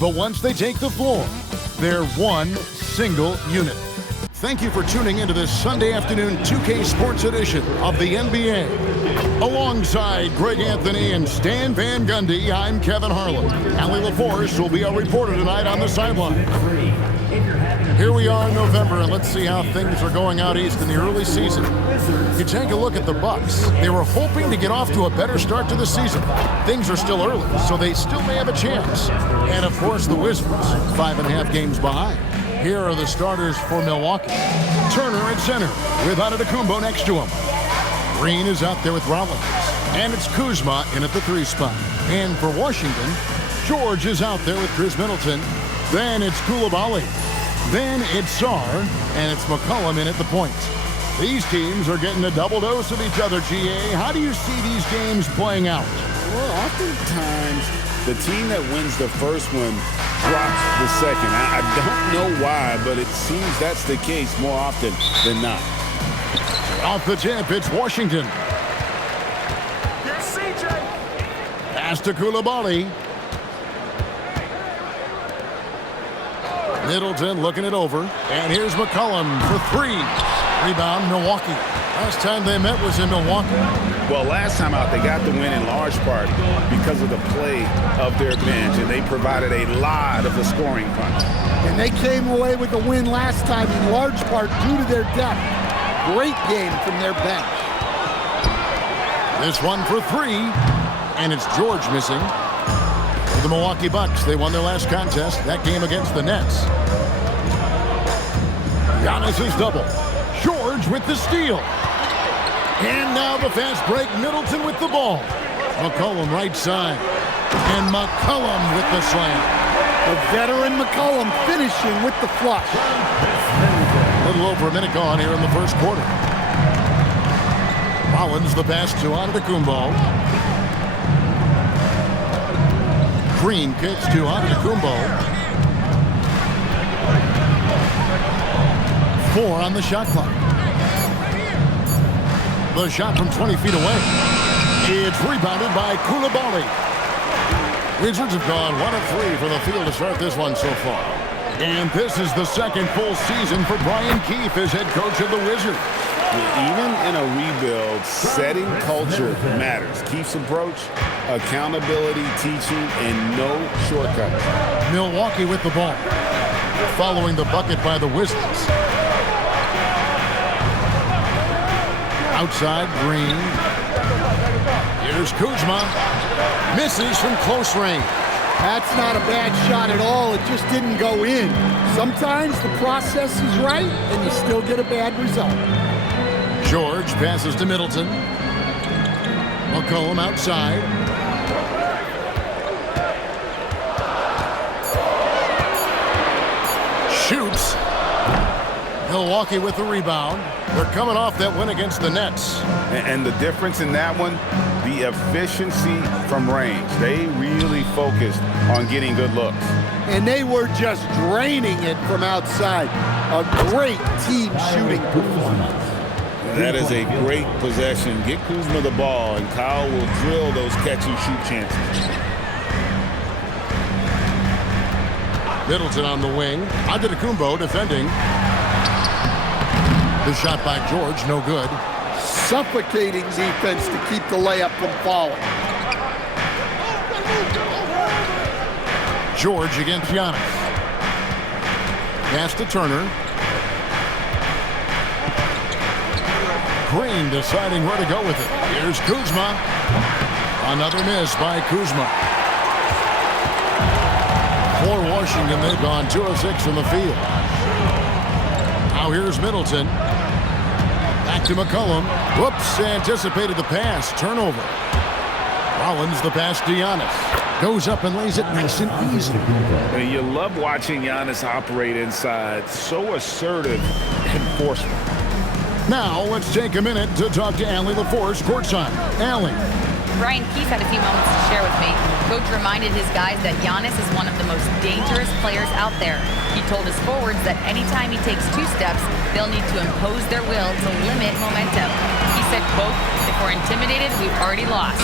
But once they take the floor, they're one single unit. Thank you for tuning into this Sunday afternoon 2K Sports edition of the NBA. Alongside Greg Anthony and Stan Van Gundy, I'm Kevin Harlan. Allie LaForce will be our reporter tonight on the sideline. Here we are in November, and let's see how things are going out east in the early season. You take a look at the Bucks. They were hoping to get off to a better start to the season. Things are still early, so they still may have a chance. And, of course, the Wizards, 5.5 games behind. Here are the starters for Milwaukee. Turner at center with Antetokounmpo next to him. Green is out there with Rollins. And it's Kuzma in at the 3 spot. And for Washington, George is out there with Chris Middleton. Then it's Koulibaly. Then it's Sarr. And it's McCollum in at the point. These teams are getting a double dose of each other, GA. How do you see these games playing out? Well, oftentimes the team that wins the first one drops the second. I don't know why, but it seems that's the case more often than not. Off the tip, it's Washington. Yes, CJ. Pass to Koulibaly. Middleton looking it over. And here's McCollum for 3. Rebound, Milwaukee. Last time they met was in Milwaukee. Well, last time out, they got the win in large part because of the play of their bench, and they provided a lot of the scoring punch. And they came away with the win last time in large part due to their depth. Great game from their bench. This one for 3, and it's George missing. For the Milwaukee Bucks, they won their last contest, that game against the Nets. Giannis's double. George with the steal. And now the fast break, Middleton with the ball. McCollum right side. And McCollum with the slam. The veteran McCollum finishing with the flush. A little over a minute gone here in the first quarter. Rollins the pass to Antetokounmpo. Green kicks to Antetokounmpo. 4 on the shot clock. The shot from 20 feet away. It's rebounded by Koulibaly. Wizards have gone 1 of 3 from the field to start this one so far. And this is the second full season for Brian Keefe as head coach of the Wizards. Even in a rebuild, setting culture matters. Keefe's approach, accountability, teaching, and no shortcuts. Milwaukee with the ball. Following the bucket by the Wizards. Outside, Green. Here's Kuzma. Misses from close range. That's not a bad shot at all. It just didn't go in. Sometimes the process is right, and you still get a bad result. George passes to Middleton. McCollum outside. Shoots. Milwaukee with the rebound. They're coming off that win against the Nets. And the difference in that one, the efficiency from range. They really focused on getting good looks. And they were just draining it from outside. A great team shooting performance. That is a great possession. Get Kuzma the ball, and Kyle will drill those catch-and-shoot chances. Middleton on the wing. Antetokounmpo defending. The shot by George, no good. Suffocating defense to keep the layup from falling. George against Giannis. Pass to Turner. Green deciding where to go with it. Here's Kuzma. Another miss by Kuzma. For Washington, they've gone 2 of 6 from the field. Now here's Middleton. Back to McCollum. Whoops, anticipated the pass. Turnover. Rollins the pass to Giannis. Goes up and lays it nice and easy. You love watching Giannis operate inside. So assertive and forceful. Now let's take a minute to talk to Allie LaForce courtside. Allie. Brian Keefe had a few moments to share with me. Coach reminded his guys that Giannis is one of the most dangerous players out there. He told his forwards that anytime he takes 2 steps, they'll need to impose their will to limit momentum. He said, quote, "If we're intimidated, we've already lost.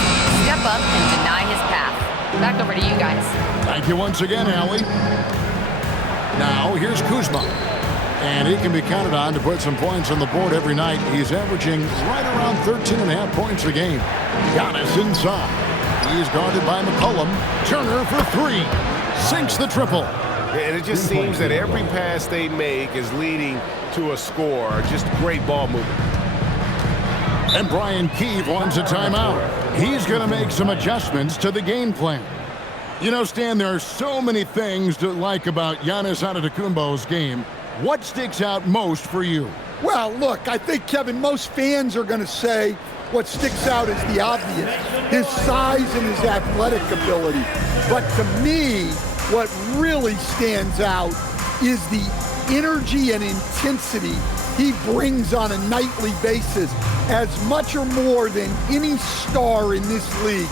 Step up and deny his path." Back over to you guys. Thank you once again, Allie. Now, here's Kuzma. And he can be counted on to put some points on the board every night. He's averaging right around 13.5 points a game. Giannis inside. He's guarded by McCollum. Turner for three. Sinks the triple. And it just seems that every pass they make is leading to a score. Just great ball movement. And Brian Keefe wants a timeout. He's going to make some adjustments to the game plan. You know, Stan, there are so many things to like about Giannis Antetokounmpo's game. What sticks out most for you? Well, look, I think, Kevin, most fans are going to say what sticks out is the obvious, his size and his athletic ability. But to me, what really stands out is the energy and intensity he brings on a nightly basis. As much or more than any star in this league,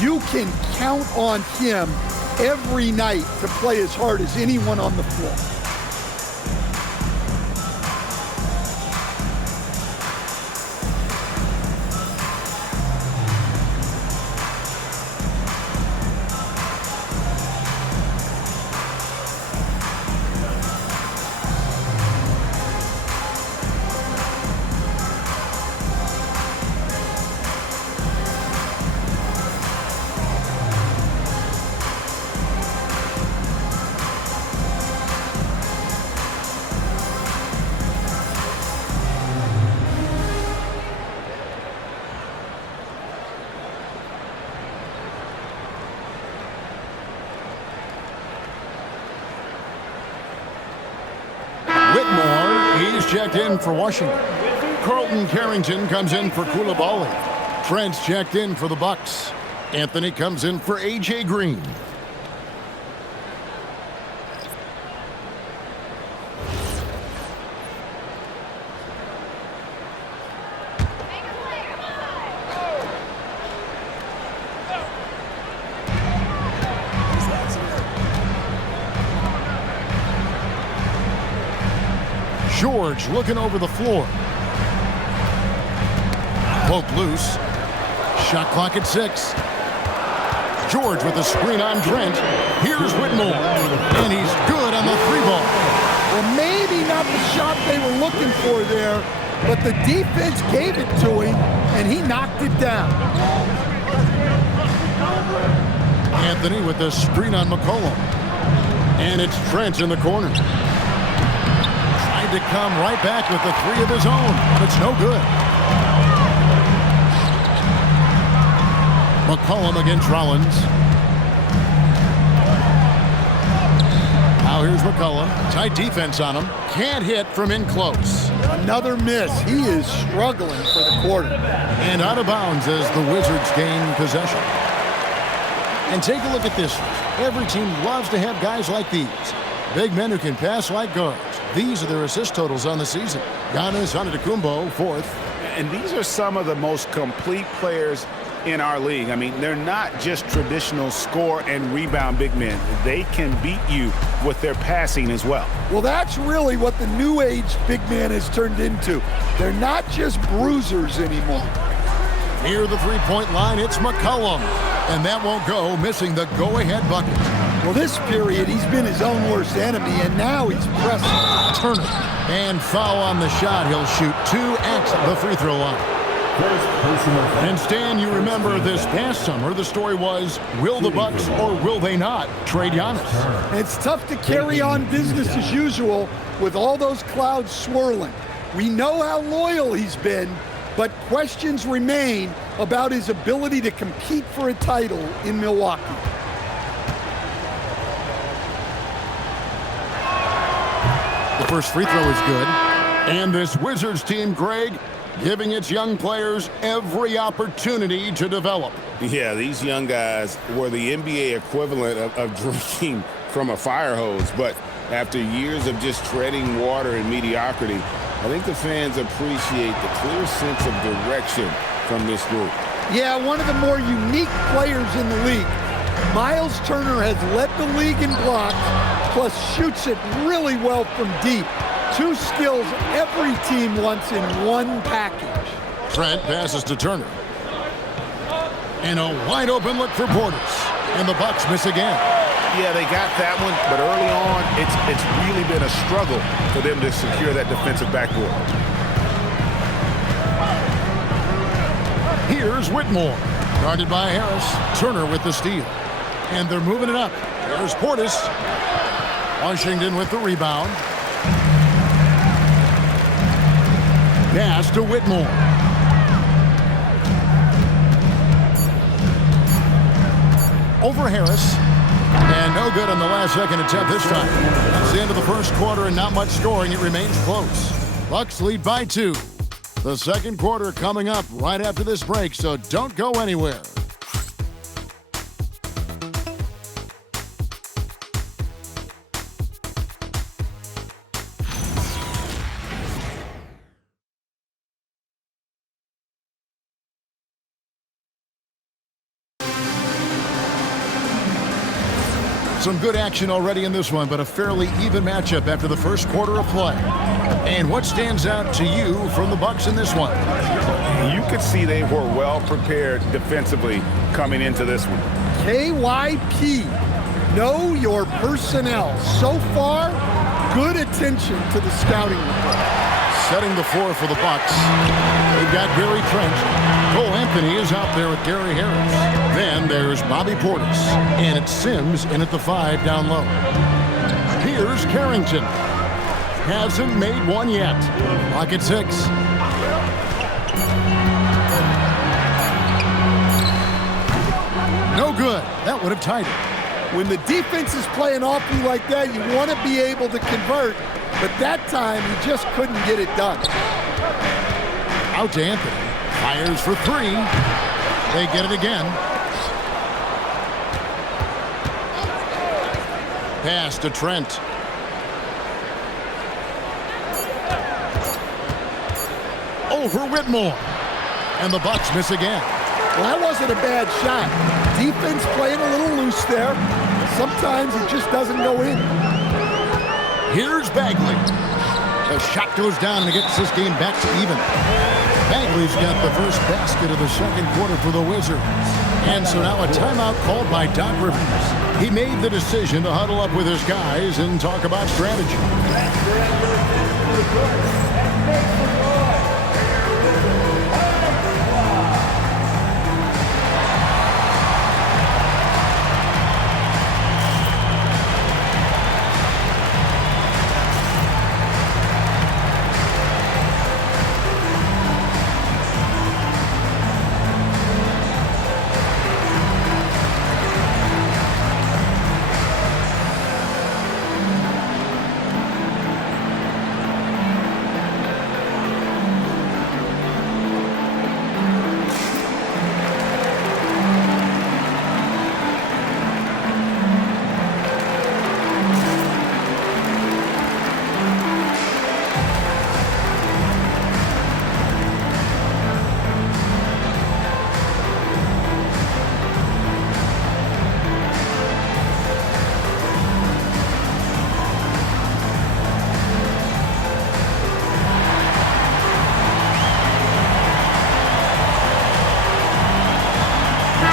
you can count on him every night to play as hard as anyone on the floor. Checked in for Washington. Carlton Carrington comes in for Koulibaly. Trent's checked in for the Bucks. Anthony comes in for A.J. Green. George looking over the floor. Poked loose. Shot clock at 6. George with the screen on Trent. Here's Whitmore. And he's good on the 3-ball. Well, maybe not the shot they were looking for there, but the defense gave it to him, and he knocked it down. Anthony with the screen on McCollum. And it's Trent in the corner. To come right back with the 3 of his own, but it's no good. McCollum against Rollins. Now here's McCollum. Tight defense on him. Can't hit from in close. Another miss. He is struggling for the quarter. And out of bounds as the Wizards gain possession. And take a look at this. Every team loves to have guys like these. Big men who can pass like guards. These are their assist totals on the season. Giannis Antetokounmpo, 4th. And these are some of the most complete players in our league. I mean, they're not just traditional score and rebound big men. They can beat you with their passing as well. Well, that's really what the new age big man has turned into. They're not just bruisers anymore. Near the three-point line, it's McCollum. And that won't go, missing the go-ahead bucket. Well, this period, he's been his own worst enemy, and now he's pressing. Turner. And foul on the shot. He'll shoot 2 at the free throw line. And Stan, you remember this past summer, the story was, will the Bucks or will they not trade Giannis? It's tough to carry on business as usual with all those clouds swirling. We know how loyal he's been, but questions remain about his ability to compete for a title in Milwaukee. The first free throw is good. And this Wizards team, Greg, giving its young players every opportunity to develop. Yeah, these young guys were the NBA equivalent of drinking from a fire hose. But after years of just treading water and mediocrity, I think the fans appreciate the clear sense of direction from this group. Yeah, one of the more unique players in the league. Miles Turner has led the league in blocks, plus shoots it really well from deep. 2 skills every team wants in one package. Trent passes to Turner. And a wide open look for Portis. And the Bucks miss again. Yeah, they got that one, but early on, it's really been a struggle for them to secure that defensive backboard. Here's Whitmore. Guarded by Harris. Turner with the steal. And they're moving it up. Here's Portis. Washington with the rebound. Pass to Whitmore. Over Harris. And no good on the last second attempt this time. It's the end of the first quarter and not much scoring. It remains close. Bucks lead by 2. The second quarter coming up right after this break, so don't go anywhere. Some good action already in this one, but a fairly even matchup after the first quarter of play. And what stands out to you from the Bucks in this one? You could see they were well prepared defensively coming into this one. KYP, know your personnel. So far, good attention to the scouting report. Setting the floor for the Bucks. They've got Gary Trent. Cole Anthony is out there with Gary Harris. Then there's Bobby Portis. And it's Sims in at the 5 down low. Here's Carrington. Hasn't made one yet. Clock at 6. No good. That would have tied it. When the defense is playing off you like that, you want to be able to convert. But that time, he just couldn't get it done. Out to Anthony. Fires for 3. They get it again. Pass to Trent. Over Whitmore. And the Bucks miss again. Well, that wasn't a bad shot. Defense playing a little loose there. Sometimes it just doesn't go in. Here's Bagley. The shot goes down and it gets this game back to even. Bagley's got the first basket of the second quarter for the Wizards. And so now a timeout called by Doc Rivers. He made the decision to huddle up with his guys and talk about strategy.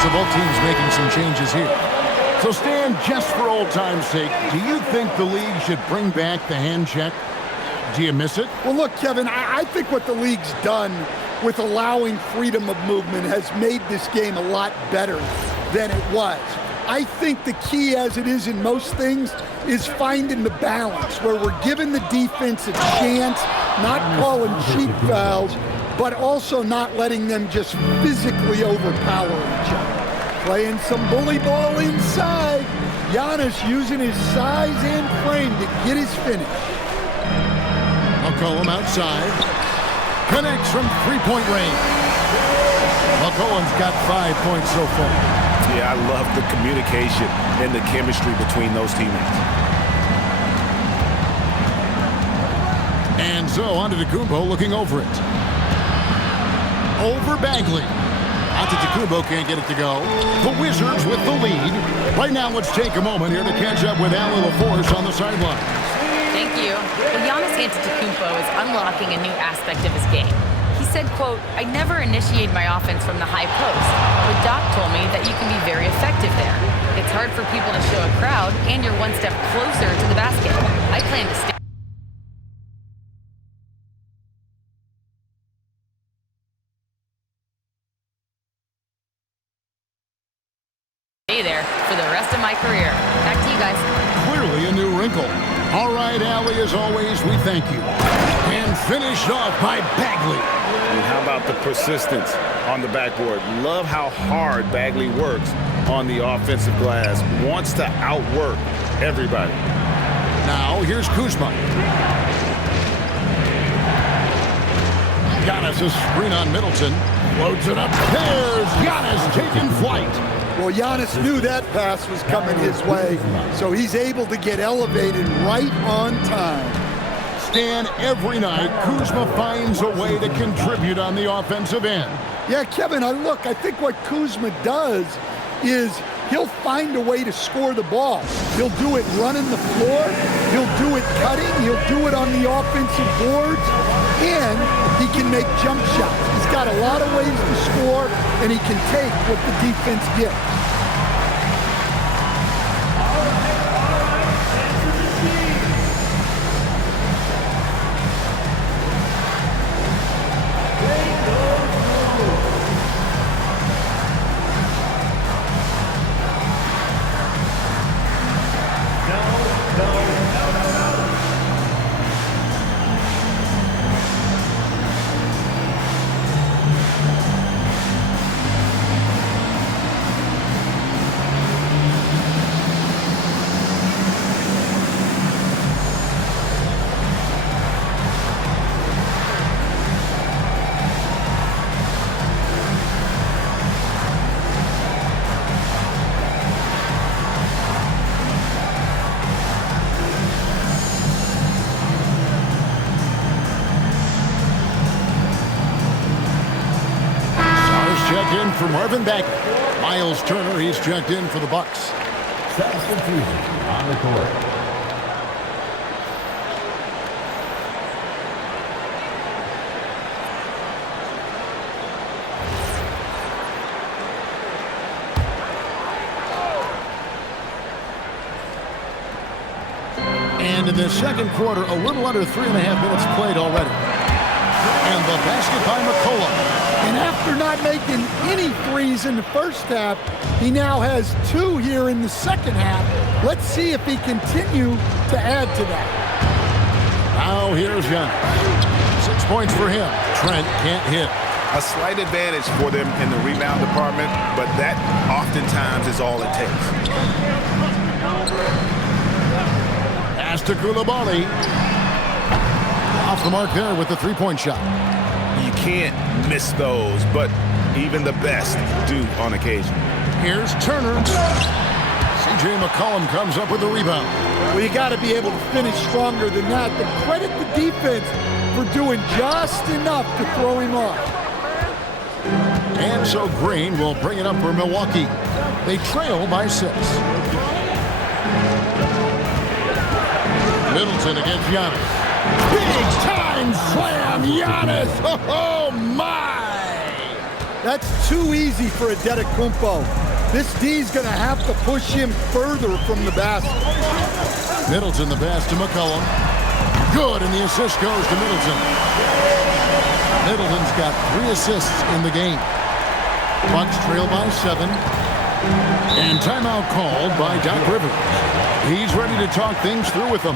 So both teams making some changes here. So Stan, just for old time's sake, do you think the league should bring back the hand check? Do you miss it? Well, look, Kevin, I think what the league's done with allowing freedom of movement has made this game a lot better than it was. I think the key, as it is in most things, is finding the balance where we're giving the defense a chance, not calling cheap fouls, but also not letting them just physically overpower each other. Playing some bully ball inside. Giannis using his size and frame to get his finish. McCollum outside. Connects from three-point range. McCollum's got 5 points so far. Yeah, I love the communication and the chemistry between those teammates. And so Antetokounmpo looking over it. Over Bagley. Antetokounmpo can't get it to go. The Wizards with the lead. Right now, let's take a moment here to catch up with Alan LaForce on the sideline. Thank you. Well, Giannis Antetokounmpo is unlocking a new aspect of his game. He said, quote, "I never initiate my offense from the high post, but Doc told me that you can be very effective there. It's hard for people to show a crowd, and you're one step closer to the basket. I plan to stay there for the rest of my career." Back to you guys. Clearly a new wrinkle. All right, Allie, as always, we thank you. And finished off by Bagley. And how about the persistence on the backboard? Love how hard Bagley works on the offensive glass. Wants to outwork everybody. Now, here's Kuzma. Giannis a screen on Middleton. Loads it up. There's Giannis taking flight. Well, Giannis knew that pass was coming his way, so he's able to get elevated right on time. Stan, every night, Kuzma finds a way to contribute on the offensive end. Yeah, Kevin, I think what Kuzma does is he'll find a way to score the ball. He'll do it running the floor. He'll do it cutting. He'll do it on the offensive boards. And he can make jump shots. He's got a lot of ways to score, and he can take what the defense gives. Checked in for Marvin Bagley. Miles Turner, he's checked in for the Bucks. Substitution on the court. And in the second quarter, a little under 3.5 minutes played already. And the basket by McCollum. And after not making any threes in the first half, he now has 2 here in the second half. Let's see if he continue to add to that. Now here's Young. 6 points for him. Trent can't hit. A slight advantage for them in the rebound department, but that oftentimes is all it takes. Pass to Koulibaly. Off the mark there with the three-point shot. You can't miss those, but even the best do on occasion. Here's Turner. C.J. McCollum comes up with the rebound. Well, you got to be able to finish stronger than that, but credit the defense for doing just enough to throw him off. And so Green will bring it up for Milwaukee. They trail by 6. Middleton against Giannis. Big time slam, Giannis! Oh my! That's too easy for Antetokounmpo. This D's going to have to push him further from the basket. Middleton the pass to McCollum. Good, and the assist goes to Middleton. Middleton's got 3 assists in the game. Bucks trail by 7. And timeout called by Doc Rivers. He's ready to talk things through with them.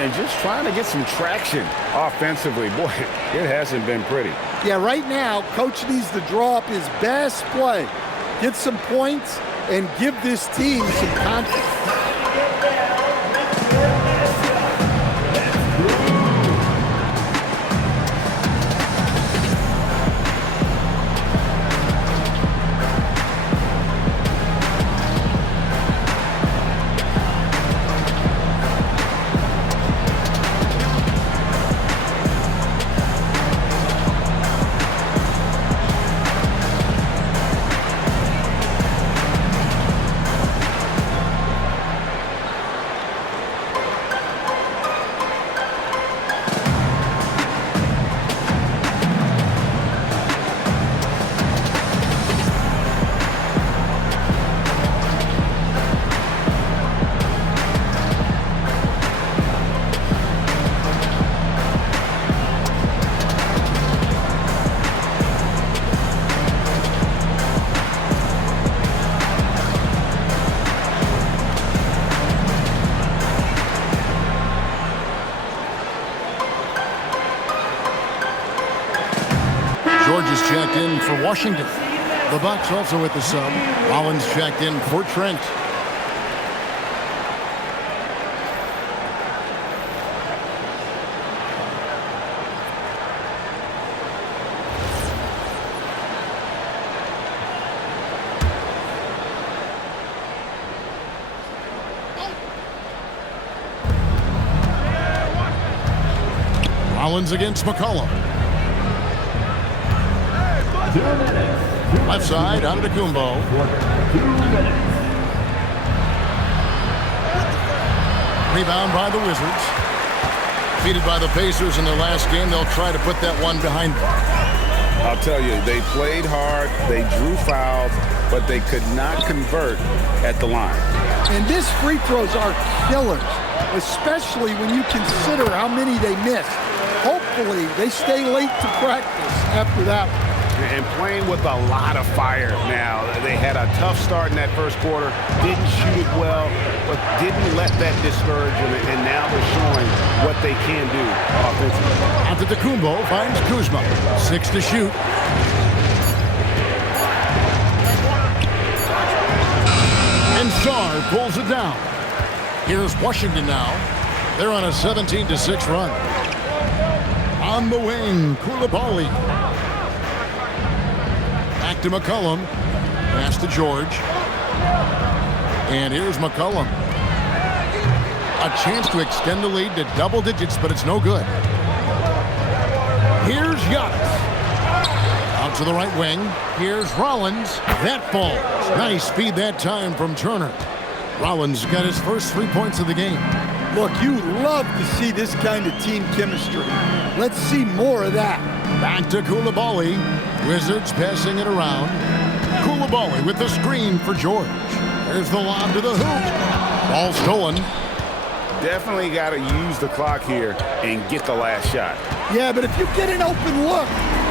And just trying to get some traction offensively. Boy, it hasn't been pretty. Yeah, right now, Coach needs to draw up his best play. Get some points and give this team some confidence. checked in for Washington. The Bucks also with the sub. Rollins checked in for Trent. Rollins against McCollum. 2 minutes. Left side, out of the Kumbo. 2 minutes. Rebound by the Wizards. Defeated by the Pacers in their last game. They'll try to put that one behind them. I'll tell you, they played hard, they drew fouls, but they could not convert at the line. And these free throws are killers, especially when you consider how many they missed. Hopefully, they stay late to practice after that one. And playing with a lot of fire now. They had a tough start in that first quarter, didn't shoot it well, but didn't let that discourage them, and now they're showing what they can do offensively. Antetokounmpo finds Kuzma. 6 to shoot. And Sarr pulls it down. Here's Washington now. They're on a 17-6 run. On the wing, Koulibaly. Back to McCollum. Pass to George. And here's McCollum. A chance to extend the lead to double digits, but it's no good. Here's Giannis. Out to the right wing. Here's Rollins. That falls. Nice speed that time from Turner. Rollins got his first 3 points of the game. Look, you love to see this kind of team chemistry. Let's see more of that. Back to Koulibaly. Wizards passing it around. Koulibaly with the screen for George. There's the lob to the hoop. Ball stolen. Definitely got to use the clock here and get the last shot. Yeah, but if you get an open look,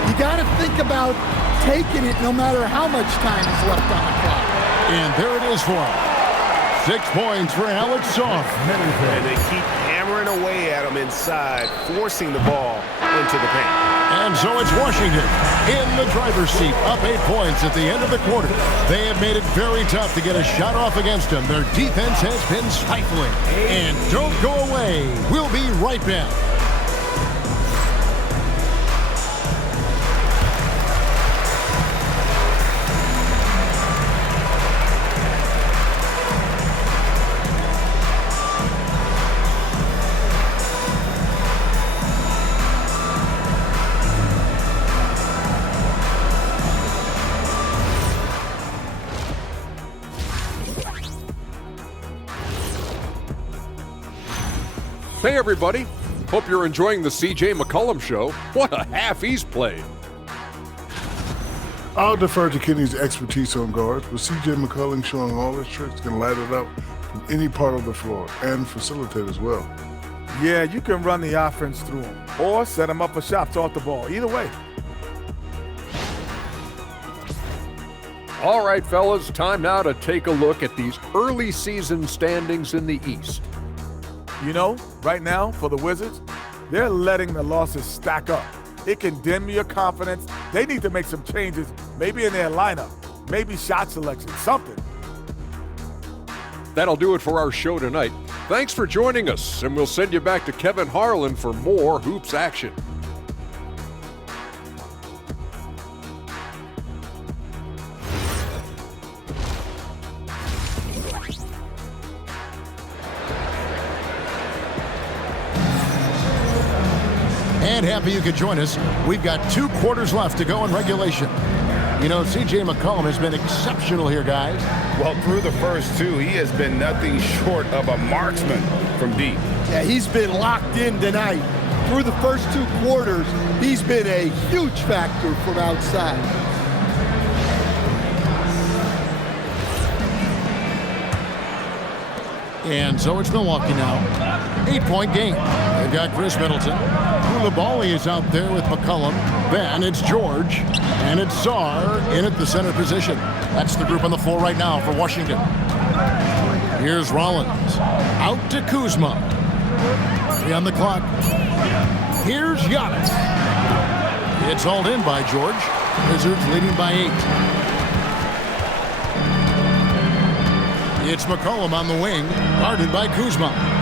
you got to think about taking it no matter how much time is left on the clock. And there it is for him. 6 points for Alex Sarr. And they keep hammering away at them inside, forcing the ball into the paint. And so it's Washington in the driver's seat, up 8 points at the end of the quarter. They have made it very tough to get a shot off against them. Their defense has been stifling. And don't go away. We'll be right back. Hey everybody, hope you're enjoying the CJ McCollum show. What a half he's played. I'll defer to Kenny's expertise on guards, but CJ McCollum showing all his tricks can light it up from any part of the floor and facilitate as well. Yeah, you can run the offense through him or set him up for shots off the ball. Either way. All right, fellas, time now to take a look at these early season standings in the East. You know, right now, for the Wizards, they're letting the losses stack up. It can dim your confidence. They need to make some changes, maybe in their lineup, maybe shot selection, something. That'll do it for our show tonight. Thanks for joining us, and we'll send you back to Kevin Harlan for more hoops action. And happy you could join us. We've got 2 quarters left to go in regulation. You know, C.J. McCollum has been exceptional here, guys. Well, through the first 2, he has been nothing short of a marksman from deep. Yeah, he's been locked in tonight. Through the first 2 quarters, he's been a huge factor from outside. And so it's Milwaukee now. 8-point game. They've got Chris Middleton. Koulibaly is out there with McCollum. Then it's George. And it's Sarr in at the center position. That's the group on the floor right now for Washington. Here's Rollins. Out to Kuzma. 3 on the clock. Here's Giannis. It's hauled in by George. Wizards leading by 8. It's McCollum on the wing, guarded by Kuzma.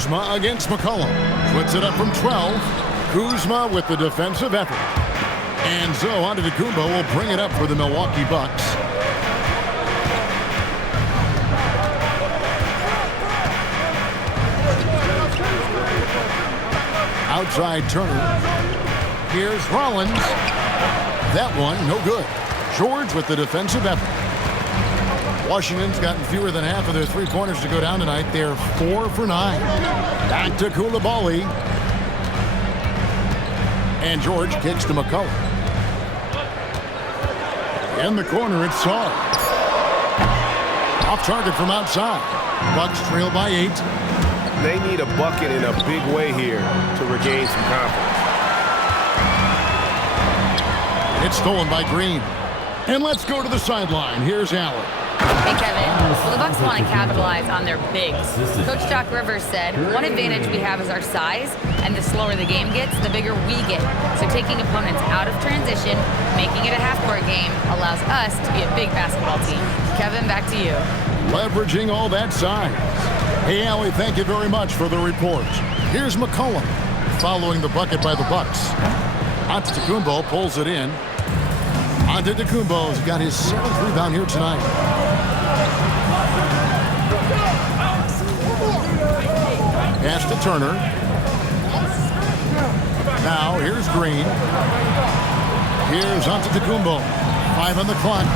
Kuzma against McCollum. Splits it up from 12. Kuzma with the defensive effort. And so Antetokounmpo will bring it up for the Milwaukee Bucks. Outside Turner. Here's Rollins. That one, no good. George with the defensive effort. Washington's gotten fewer than half of their three-pointers to go down tonight. They're 4 for 9. Back to Coulibaly. And George kicks to McCollum. In the corner, it's Saul. Off target from outside. Bucks trail by 8. They need a bucket in a big way here to regain some confidence. It's stolen by Green. And let's go to the sideline. Here's Allen. Hey, Kevin. Well, the Bucks want to capitalize on their bigs. Coach Doc Rivers said, one advantage we have is our size, and the slower the game gets, the bigger we get. So taking opponents out of transition, making it a half-court game, allows us to be a big basketball team. Kevin, back to you. Leveraging all that size. Hey, Allie, thank you very much for the report. Here's McCollum following the bucket by the Bucks. Antetokounmpo pulls it in. Antetokounmpo's got his 7th rebound here tonight. Pass to Turner. Now here's Green. Here's Antetokounmpo. 5 on the clock.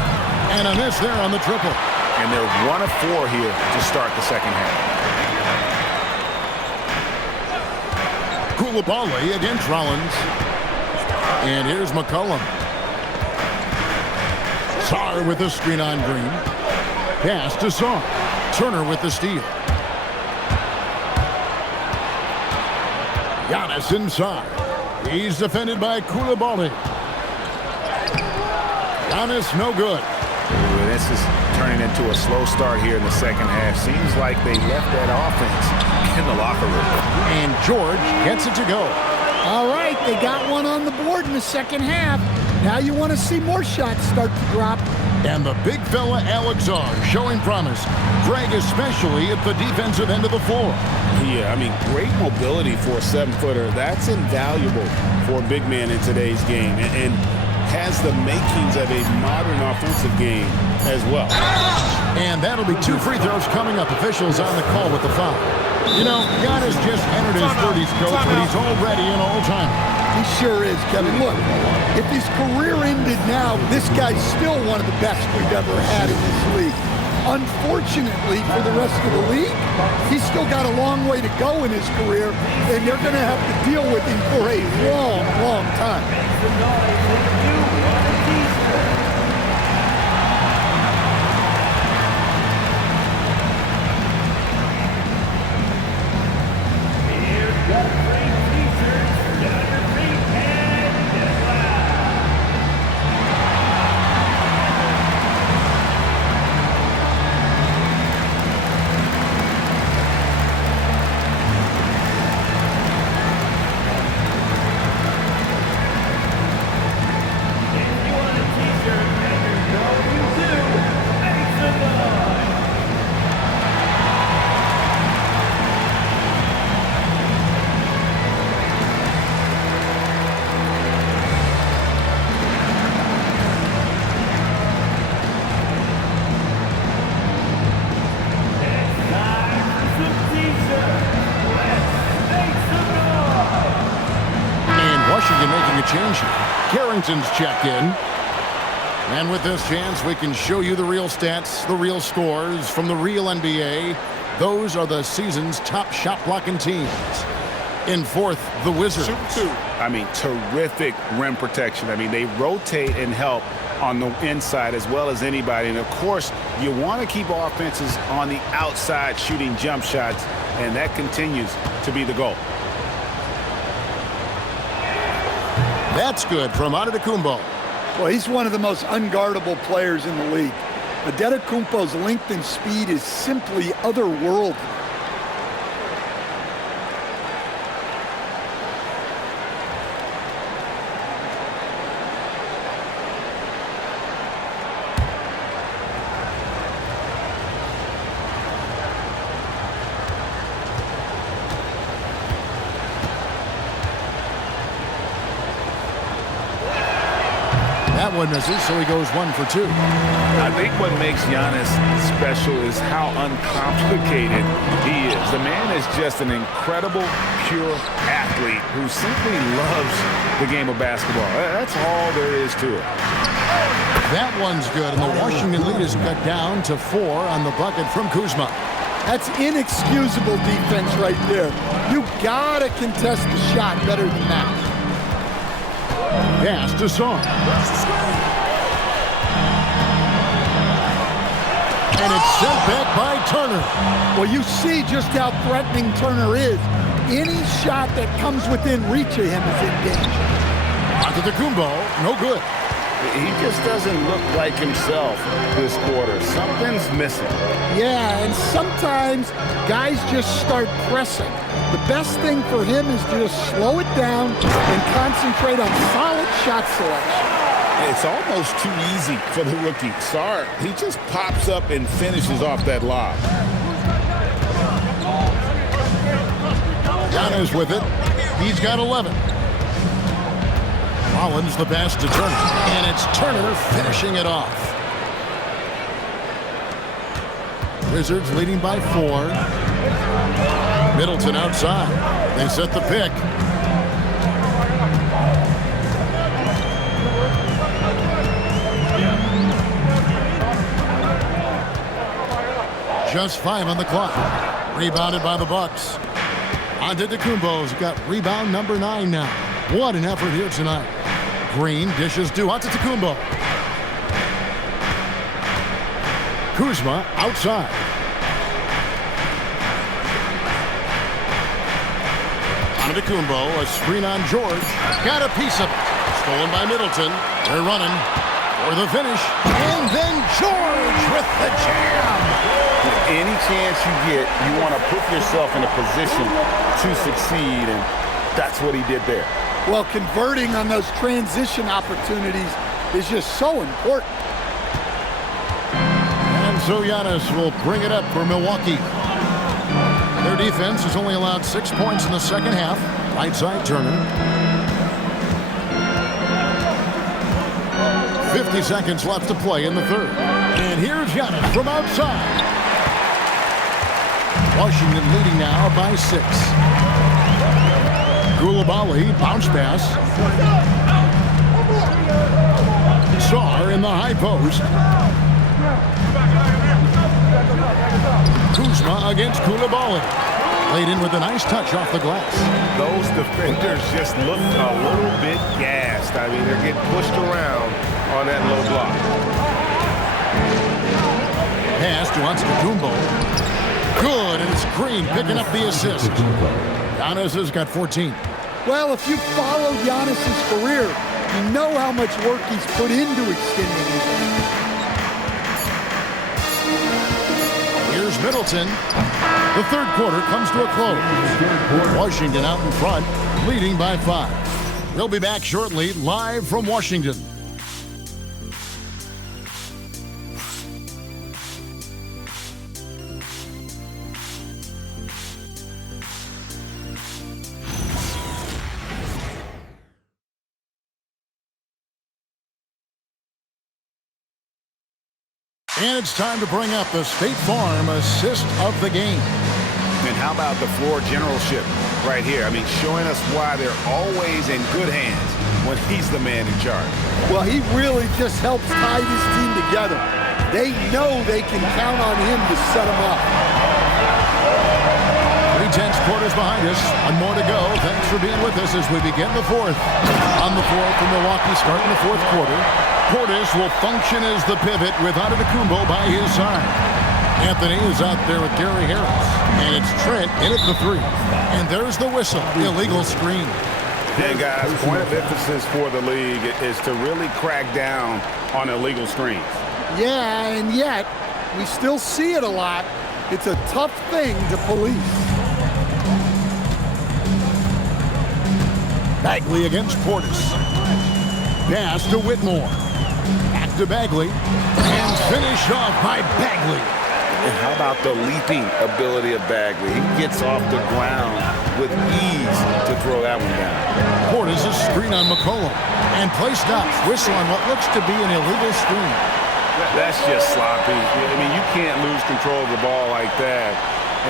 And a miss there on the triple. And they're 1 of 4 here to start the second half. Coulibaly against Rollins. And here's McCollum. Sarr with the screen on Green. Pass to Sarr. Turner with the steal. Giannis inside. He's defended by Coulibaly. Giannis no good. Ooh, this is turning into a slow start here in the second half. Seems like they left that offense in the locker room. And George gets it to go. All right, they got one on the board in the second half. Now you want to see more shots start to drop. And the big fella Alex R showing promise. Greg especially at the defensive end of the floor. Yeah, I mean, great mobility for a 7-footer. That's invaluable for a big man in today's game. And has the makings of a modern offensive game as well. And that'll be 2 free throws coming up. Officials on the call with the foul. You know, Giannis just entered his 30s, coach, but he's already an all-timer. He sure is, Kevin. Look, if his career ended now, this guy's still one of the best we've ever had in this league. Unfortunately for the rest of the league, he's still got a long way to go in his career, and they're going to have to deal with him for a long, long time. Change. Carrington's checked in. And with this chance, we can show you the real stats, the real scores from the real NBA. Those are the season's top shot blocking teams. In 4th, the Wizards. I mean, terrific rim protection. I mean, they rotate and help on the inside as well as anybody. And, of course, you want to keep offenses on the outside shooting jump shots, and that continues to be the goal. That's good from Antetokounmpo. Well, he's one of the most unguardable players in the league. Antetokounmpo's length and speed is simply otherworldly. That one misses, so he goes 1 for 2. I think what makes Giannis special is how uncomplicated he is. The man is just an incredible, pure athlete who simply loves the game of basketball. That's all there is to it. That one's good, and the Washington lead is cut down to 4 on the bucket from Kuzma. That's inexcusable defense right there. You gotta contest the shot better than that. Pass to Song. And it's sent back by Turner. Well, you see just how threatening Turner is. Any shot that comes within reach of him is in danger. Antetokounmpo, no good. He just doesn't look like himself this quarter. Something's missing. Yeah, and sometimes guys just start pressing. The best thing for him is to just slow it down and concentrate on solid shot selection. It's almost too easy for the rookie. Sarr, he just pops up and finishes off that lob. Giannis with it. He's got 11. Rollins the pass to Turner. And it's Turner finishing it off. Wizards leading by 4. Middleton outside. They set the pick. Just 5 on the clock. Rebounded by the Bucks. Antetokounmpo's got rebound number 9 now. What an effort here tonight. Green dishes to Antetokounmpo. Kuzma outside. Antetokounmpo, a screen on George. Got a piece of it. Stolen by Middleton. They're running for the finish. And then George with the jam. Any chance you get, you want to put yourself in a position to succeed, and that's what he did there. Well, converting on those transition opportunities is just so important. And so Giannis will bring it up for Milwaukee. Their defense has only allowed 6 points in the second half. Right side Turner. 50 seconds left to play in the third. And here's Giannis from outside. Washington leading now by 6. Koulibaly, bounce pass. Sarr in the high post. Kuzma against Koulibaly. Laid in with a nice touch off the glass. Those defenders just look a little bit gassed. I mean, they're getting pushed around on that low block. Pass to Antetokounmpo. Good, and it's Green picking up the assist. Giannis has got 14. Well, if you follow Giannis's career, you know how much work he's put into extending his game. Here's Middleton. The third quarter comes to a close. Washington out in front, leading by 5. We'll be back shortly, live from Washington. And it's time to bring up the State Farm assist of the game. And how about the floor generalship right here? I mean, showing us why they're always in good hands when he's the man in charge. Well, he really just helps tie this team together. They know they can count on him to set them up. 3/10 quarters behind us. One more to go. Thanks for being with us as we begin the fourth. On the floor for Milwaukee starting the fourth quarter. Portis will function as the pivot with Antetokounmpo by his side. Anthony is out there with Gary Harris. And it's Trent in at the 3. And there's the whistle. Illegal screen. Hey, guys, point of emphasis for the league is to really crack down on illegal screens. Yeah, and yet, we still see it a lot. It's a tough thing to police. Bagley against Portis. Pass to Whitmore. Back to Bagley. And finished off by Bagley. And how about the leaping ability of Bagley? He gets off the ground with ease to throw that one down. Portis is screen on McCollum. And play stops. Whistle on what looks to be an illegal screen. That's just sloppy. I mean, you can't lose control of the ball like that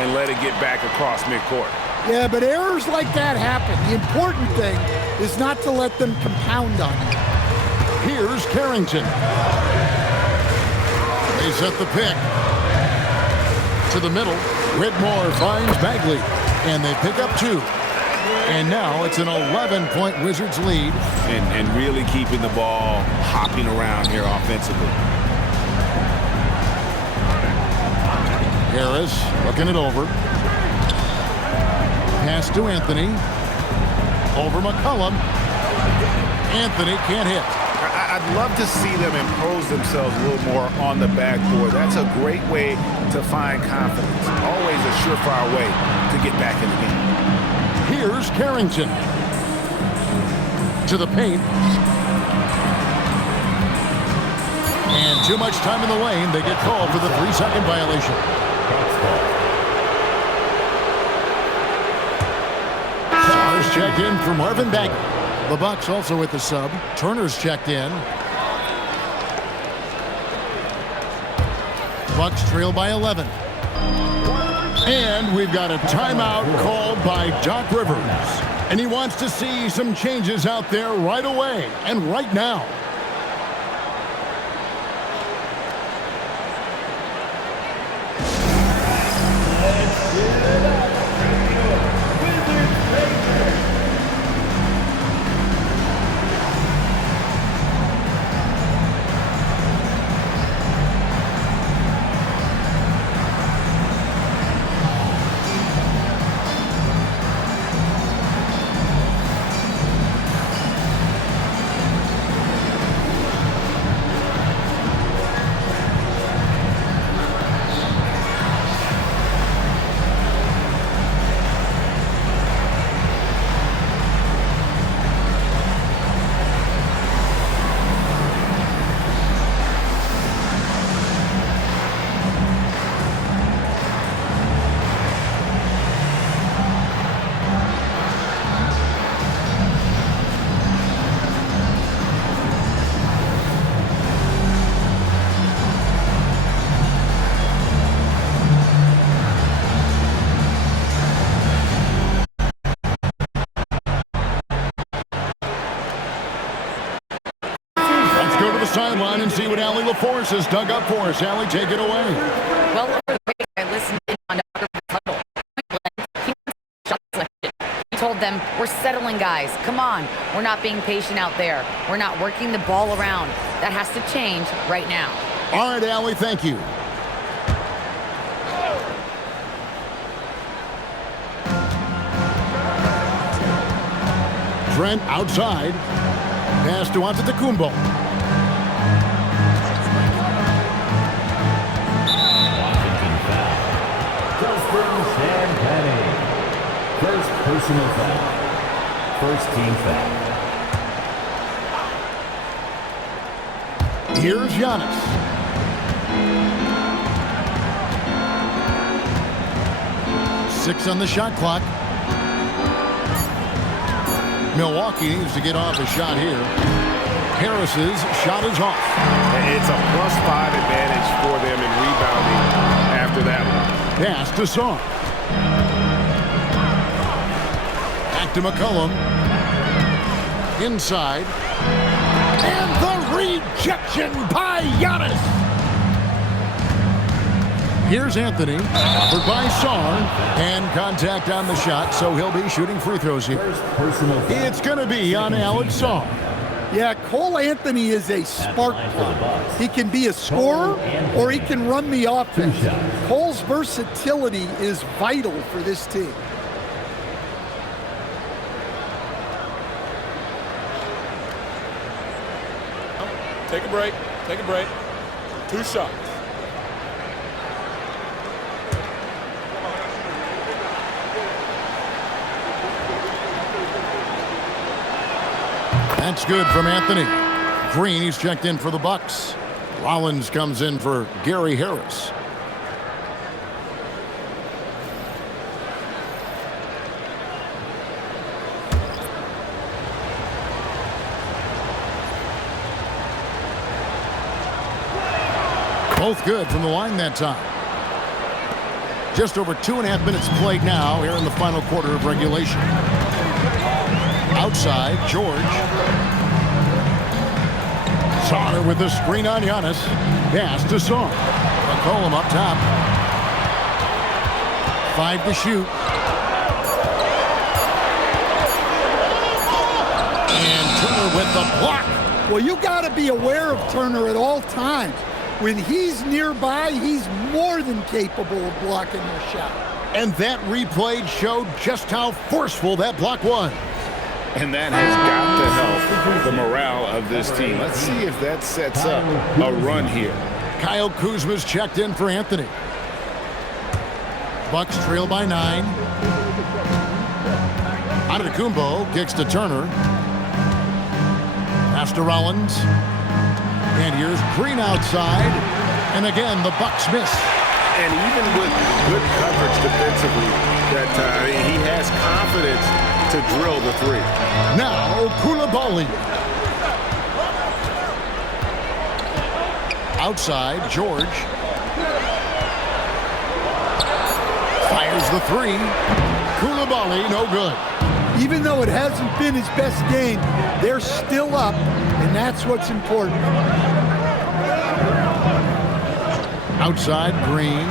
and let it get back across midcourt. Yeah, but errors like that happen. The important thing is not to let them compound on you. Here's Carrington. They set the pick. To the middle. Whitmore finds Bagley. And they pick up 2. And now it's an 11-point Wizards lead. And really keeping the ball hopping around here offensively. Harris looking it over. Pass to Anthony. Over McCollum. Anthony can't hit. I'd love to see them impose themselves a little more on the backboard. That's a great way to find confidence. Always a surefire way to get back in the game. Here's Carrington. To the paint. And too much time in the lane. They get called for the 3-second violation. Stars checked in for Marvin Bagley. The Bucks also with the sub. Turner's checked in. Bucks trail by 11. And we've got a timeout called by Doc Rivers. And he wants to see some changes out there right away and right now. Sideline and see what Allie LaForce has dug up for us. Allie, take it away. Well, over the break, I listened in on Dr. Huddle. He told them, we're settling, guys. Come on. We're not being patient out there. We're not working the ball around. That has to change right now. All right, Allie, thank you. Trent outside. Pass to Antetokounmpo. First personal foul. First team foul. Here's Giannis. Six on the shot clock. Milwaukee needs to get off a shot here. Harris's shot is off. It's a +5 advantage for them in rebounding after that one. Pass to Song. Back to McCollum. Inside. And the rejection by Giannis. Here's Anthony. Offered by Song. And contact on the shot, so he'll be shooting free throws here. It's going to be on Alex Song. Yeah, Cole Anthony is a spark plug. He can be a scorer or he can run the offense. Cole's versatility is vital for this team. Take a break. Take a break. 2 shots. That's good from Anthony. Green, he's checked in for the Bucks. Rollins comes in for Gary Harris. Both good from the line that time. Just over 2.5 minutes played now here in the final quarter of regulation. Outside, George. Sauter with the screen on Giannis. Pass to Song. McCollum up top. 5 to shoot. And Turner with the block. Well, you got to be aware of Turner at all times. When he's nearby, he's more than capable of blocking your shot. And that replay showed just how forceful that block was. And that has got to help the morale of this team. Let's see if that sets up a run here. Kyle Kuzma's checked in for Anthony. Bucks trail by 9. Antetokounmpo kicks to Turner. Pass to Rollins. And here's Green outside. And again, the Bucks miss. And even with good coverage defensively that time, he has confidence to drill the three. Now, Koulibaly. Outside, George. Fires the three. Koulibaly, no good. Even though it hasn't been his best game, they're still up, and that's what's important. Outside, Green.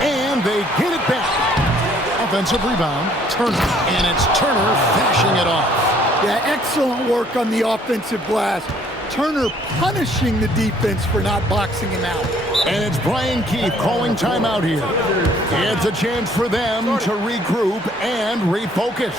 And they get it back. Offensive rebound, Turner. And it's Turner finishing it off. Yeah, excellent work on the offensive glass. Turner punishing the defense for not boxing him out. And it's Brian Keefe calling timeout here. It's a chance for them to regroup and refocus.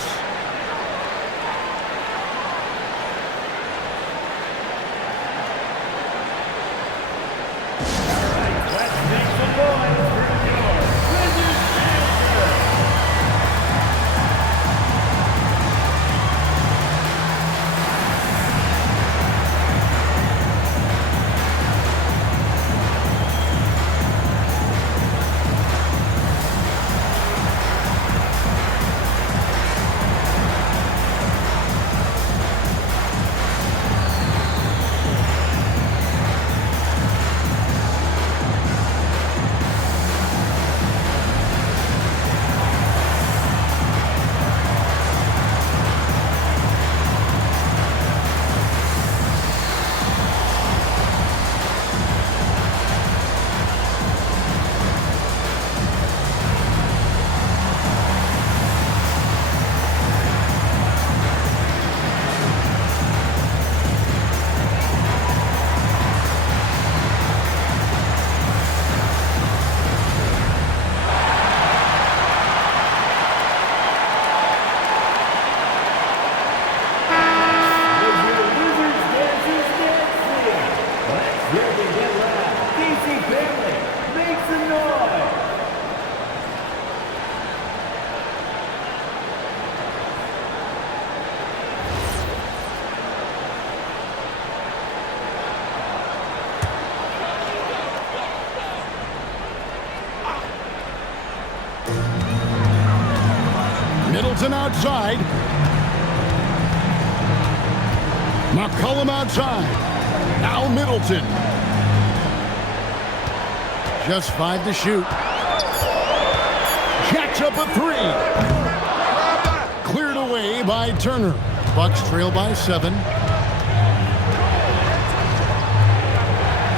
Middleton outside. McCollum outside. Now Middleton. Just 5 to shoot. Jacks up a 3. Cleared away by Turner. Bucks trail by 7.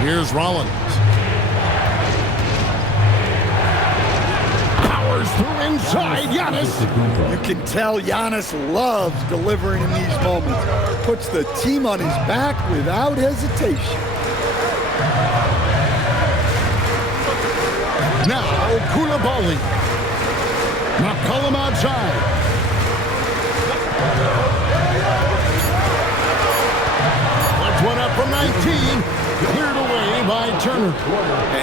Here's Rollins. Through inside, Giannis. You can tell Giannis loves delivering in these moments. Puts the team on his back without hesitation. Now, Koulibaly. McCollum outside. Puts one up from 19. Cleared away by Turner.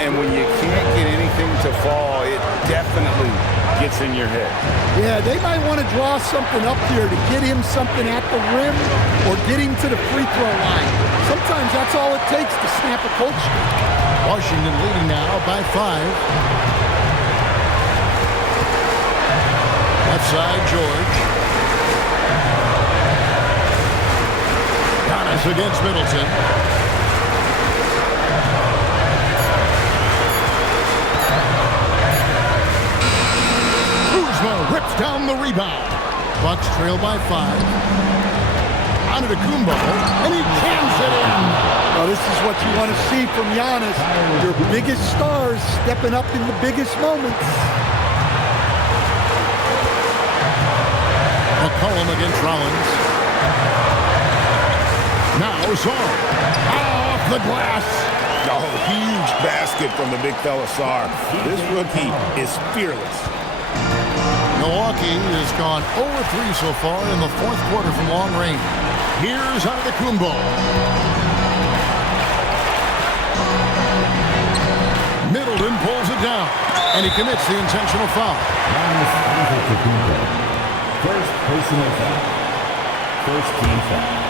And when you can't get anything to fall, it definitely gets in your head. Yeah, they might want to draw something up here to get him something at the rim or get him to the free throw line. Sometimes that's all it takes to snap a coach. Washington leading now by 5. Left side, George. Giannis against Middleton. the rebound. Bucks trail by 5. Antetokounmpo, and he cans it in. Well, this is what you want to see from Giannis. Your biggest stars stepping up in the biggest moments. McCollum against Rollins. Now Sarr. Off the glass. Oh, huge basket from the big fella Sarr. This rookie is fearless. Milwaukee has gone 0-3 so far in the fourth quarter from long range. Here's Antetokounmpo. Middleton pulls it down, and he commits the intentional foul. First personal foul. First team foul.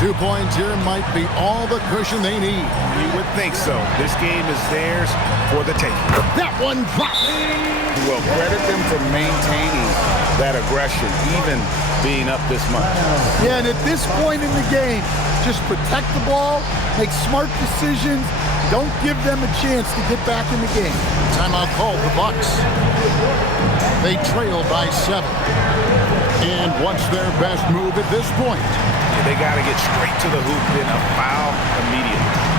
2 points here might be all the cushion they need. You would think so. This game is theirs for the taking. That one drops. Well, credit them for maintaining that aggression, even being up this much. Yeah, and at this point in the game, just protect the ball, make smart decisions, don't give them a chance to get back in the game. Timeout called the Bucks. They trail by 7. And what's their best move at this point? They got to get straight to the hoop and a foul immediately.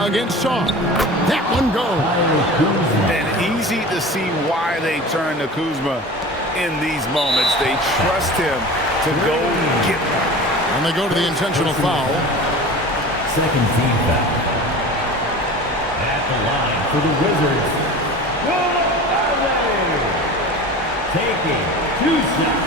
Against Sarr. That one goes. And easy to see why they turn to Kuzma in these moments. They trust him to go get one. And they go to the intentional foul. Second team foul. At the line for the Wizards. Taking 2 shots.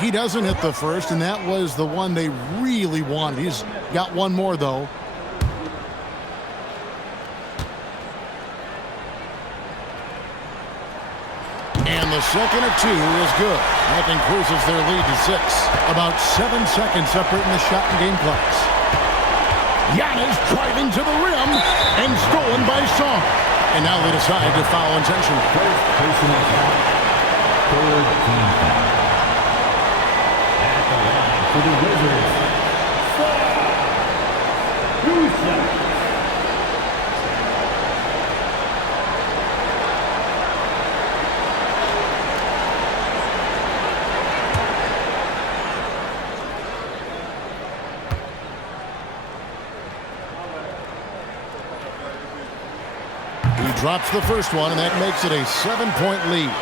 He doesn't hit the first, and that was the one they really wanted. He's got one more, though. And the second of 2 is good. That increases their lead to 6. About 7 seconds separating the shot and game clocks. Giannis driving to the rim and stolen by Sarr. And now they decide to foul intentionally. First personal foul. Third team foul. For the Wizards, 2 shots. He drops the first one, and that makes it a 7-point lead.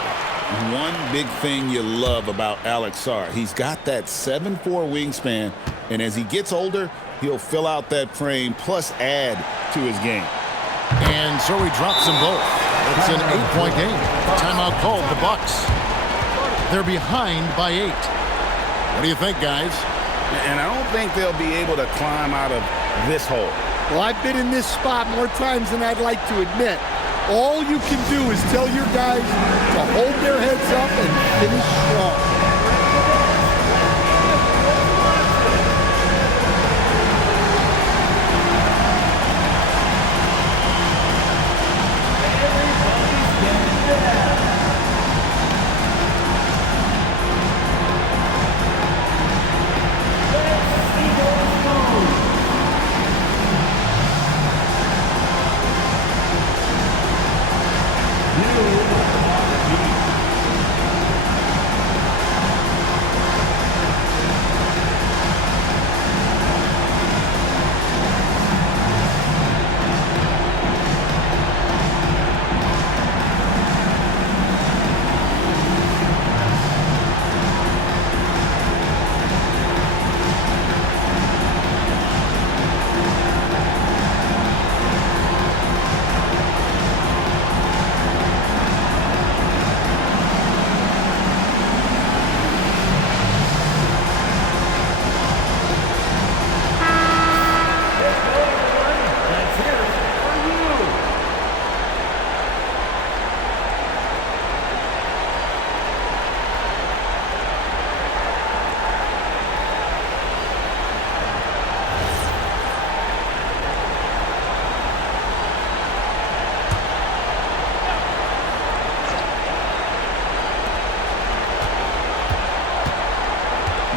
One big thing you love about Alex Sarr, he's got that 7'4" wingspan, and as he gets older, he'll fill out that frame plus add to his game. And so he drops them both. It's an 8-point game. Timeout called the Bucks. They're behind by 8. What do you think, guys? And I don't think they'll be able to climb out of this hole. Well, I've been in this spot more times than I'd like to admit. All you can do is tell your guys to hold their heads up and finish strong.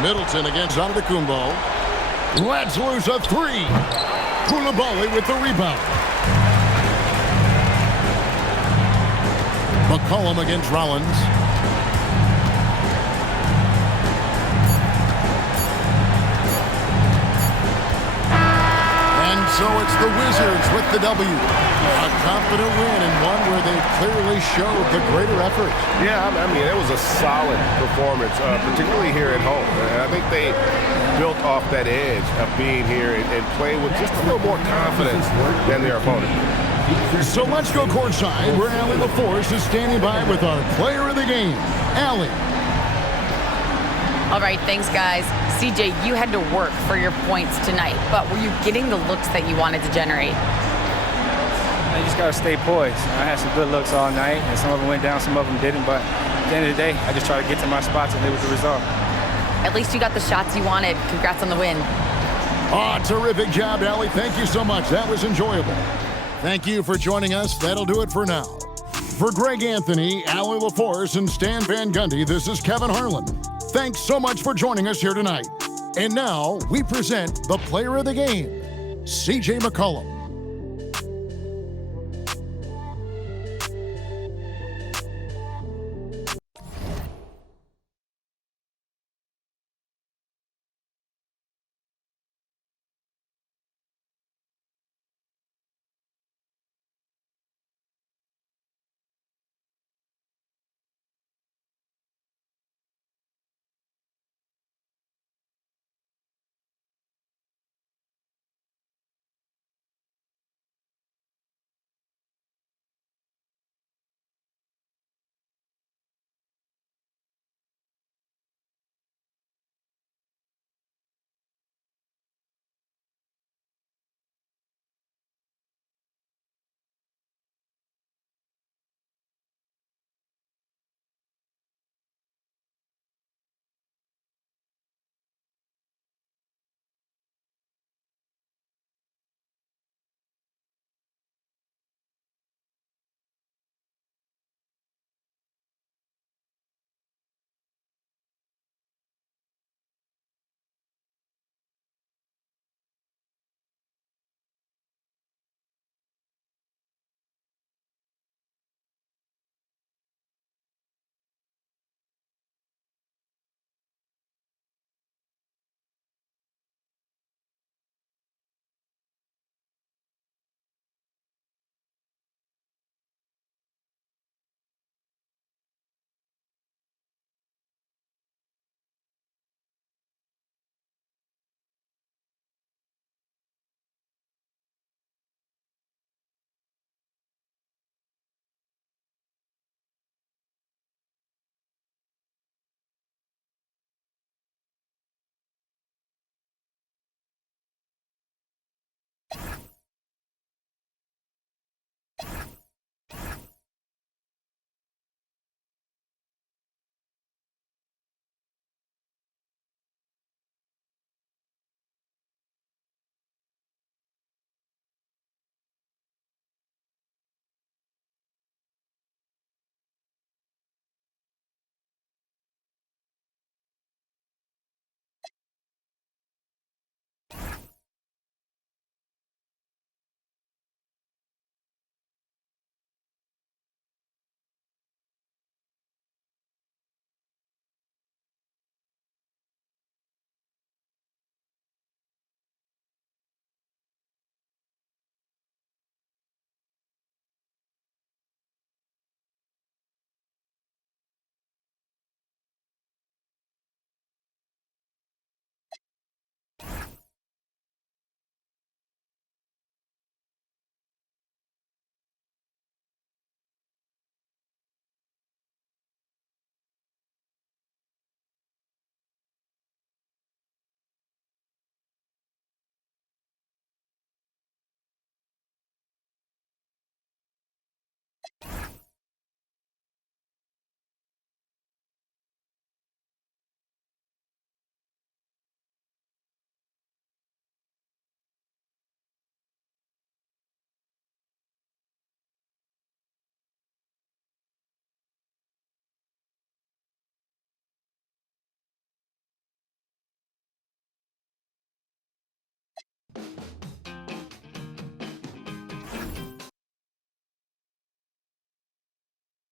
Middleton against Antetokounmpo. Lets loose a three. Koulibaly with the rebound. McCollum against Rollins. And so it's the Wizards with the W. A confident win and one where they clearly showed the greater effort. Yeah, I mean, it was a solid performance, particularly here at home. And I think they built off that edge of being here and played with just a little more confidence than their opponent. So let's go courtside where Allie LaForce is standing by with our player of the game, Allie. All right, thanks, guys. CJ, you had to work for your points tonight, but were you getting the looks that you wanted to generate? I just got to stay poised. I had some good looks all night, and some of them went down, some of them didn't, but at the end of the day, I just try to get to my spots and live with the result. At least you got the shots you wanted. Congrats on the win. Oh, terrific job, Allie. Thank you so much. That was enjoyable. Thank you for joining us. That'll do it for now. For Greg Anthony, Allie LaForce, and Stan Van Gundy, this is Kevin Harlan. Thanks so much for joining us here tonight. And now we present the player of the game, CJ McCollum.